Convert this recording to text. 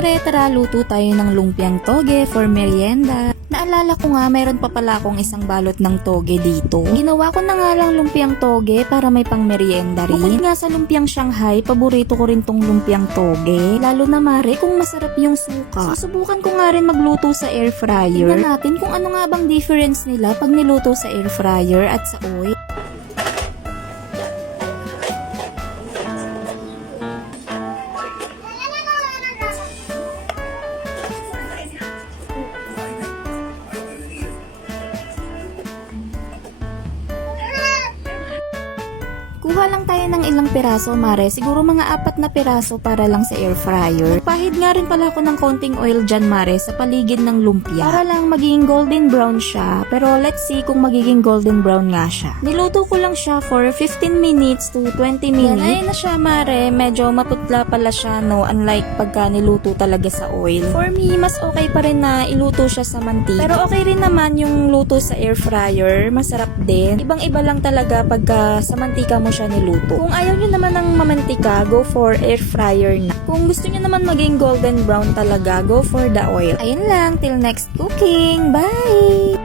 mare, tara luto tayo ng lumpiang toge for merienda. Naalala ko nga, mayroon pa pala akong isang balot ng toge dito. Ginawa ko na nga lang lumpiang toge para may pang merienda rin. Bukod nga sa lumpiang Shanghai, paborito ko rin tong lumpiang toge. Lalo na mare kung masarap yung suka. Susubukan ko nga rin magluto sa air fryer. Tingnan natin kung ano nga bang difference nila pag niluto sa air fryer at sa oil. Kuha lang tayo ng ilang piraso mare, siguro mga 4 na piraso para lang sa air fryer. Magpahid nga rin pala ako ng konting oil dyan mare sa paligid ng lumpia. Para lang maging golden brown siya, pero let's see kung magiging golden brown nga siya. Niluto ko lang siya for 15 minutes to 20 minutes. Yan, ayun na siya mare, medyo maputla pala siya no, unlike pagka niluto talaga sa oil. For me, mas okay pa rin na iluto siya sa mantika. Pero okay rin naman yung luto sa air fryer, masarap din. Ibang-iba lang talaga pagka sa mantika mo siya niluto. Kung ayaw nyo naman ng mamantika, go for air fryer na. Kung gusto nyo naman maging golden brown talaga, go for the oil. Ayun lang, till next cooking. Bye!